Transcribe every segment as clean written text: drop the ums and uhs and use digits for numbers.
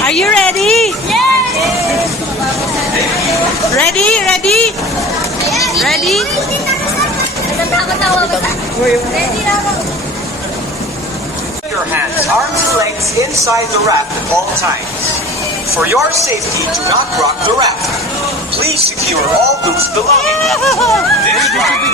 Are you ready? Yes! Ready? Ready? Ready? Natatakot ako. Ready na ako. Your hands, arms, and legs inside the raft at all times. For your safety, do not rock the raft. Please secure all loose belongings. This ride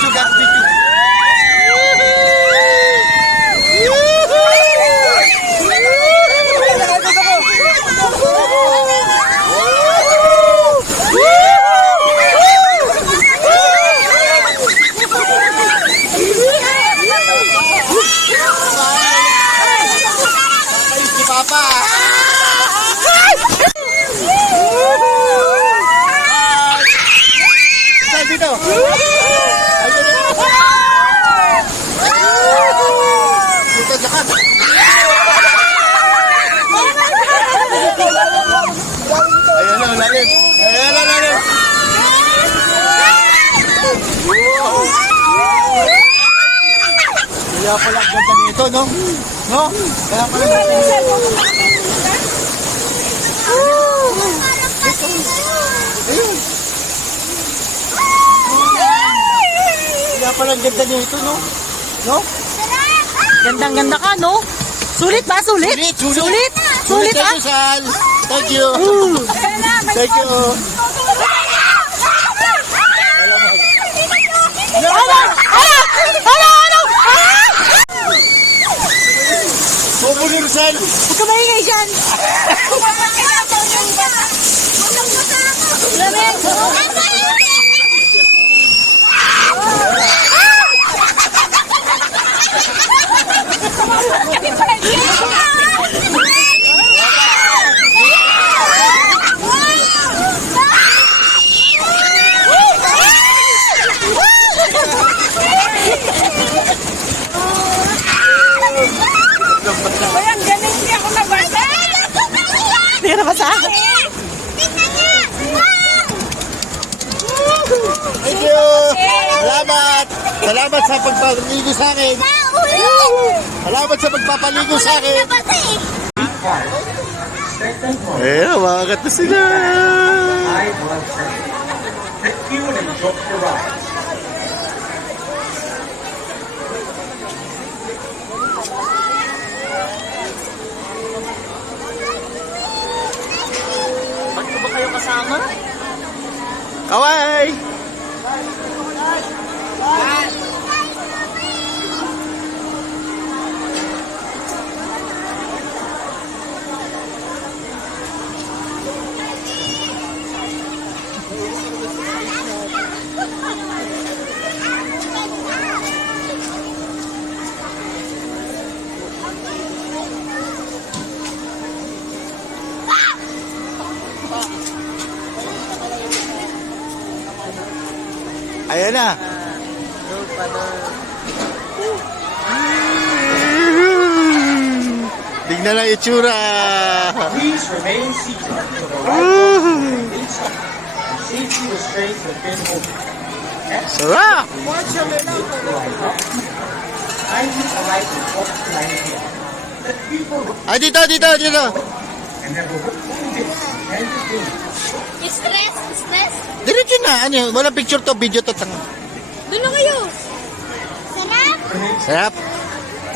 Kaya pala ang ganda nito, no? No? Kaya pala ang ganda nito. Kaya pala ang ganda nito, no? No? Gandang-ganda ka, no? Sulit ba? Sulit? Sulit? Sulit ah? Sal. Thank you. Thank you. Bubulong, Sal. Huwag ka maingay dyan. Hindi na basa. Thank you. Salamat. Salamat sa pagpapaligo sa akin. Salamat sa pagpapaligo sa akin. Eh, makakat na sila. Bakit ba kayo kasama? Kaway! Ayan na. Tignan lang itsura. Please remain seated until the ride goes to safety restraints have been opened. Sarap! Kindly alight at 4:09 p.m. Let people Ah, dito. and never hopefully this and the Stress? Stress? Diretso na. Ano yun? Walang picture to, video to. Doon na kayo. Sarap? Sarap?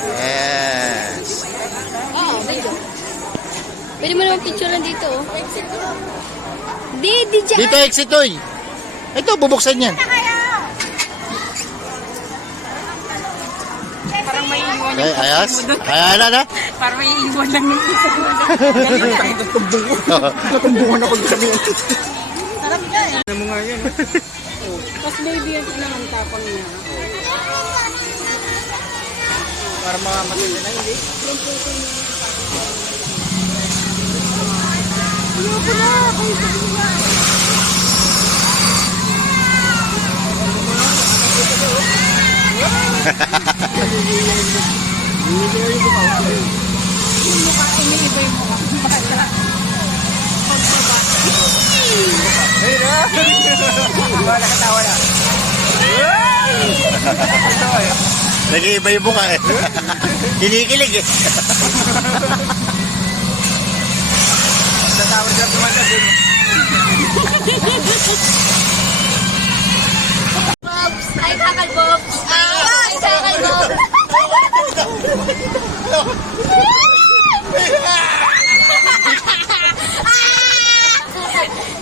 Yes. Oo, dito. Pwede mo naman picture lang dito. Di dyan. Dito exit oy. Ito, bubuksan yan. Parang may iwan. Ay, ayos? Ayan na. Parang may iwan lang yung isa. Natumbungan ako sa kanya. Sarap ka eh. Ano mo nga yan? Tapos baby yan naman tapang niya. Para mamamatay na hindi. Ayoko na. Nag-iiba yung mukha eh. Kinikilig eh. Tatawag ka tumagal din. Bobs! Ay, kakal Bobs! Ay, kakal Bobs!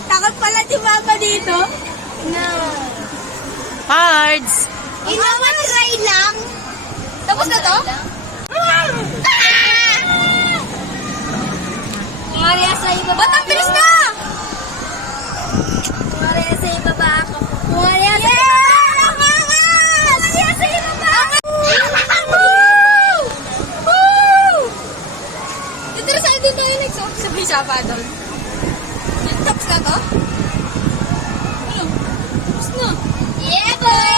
Takot pala si Mama dito. No. Cards. Inawan try lang. Tapos na to? Maria sa ibaba. Ba't ang bilis na? Maria sa ibaba ako. Maria sa ibaba. Maria sa ibaba. Dito na sa'yo din tayo nagsabay siya pa doon. Tapos na to? Ano? Tapos na. Yeah, boy!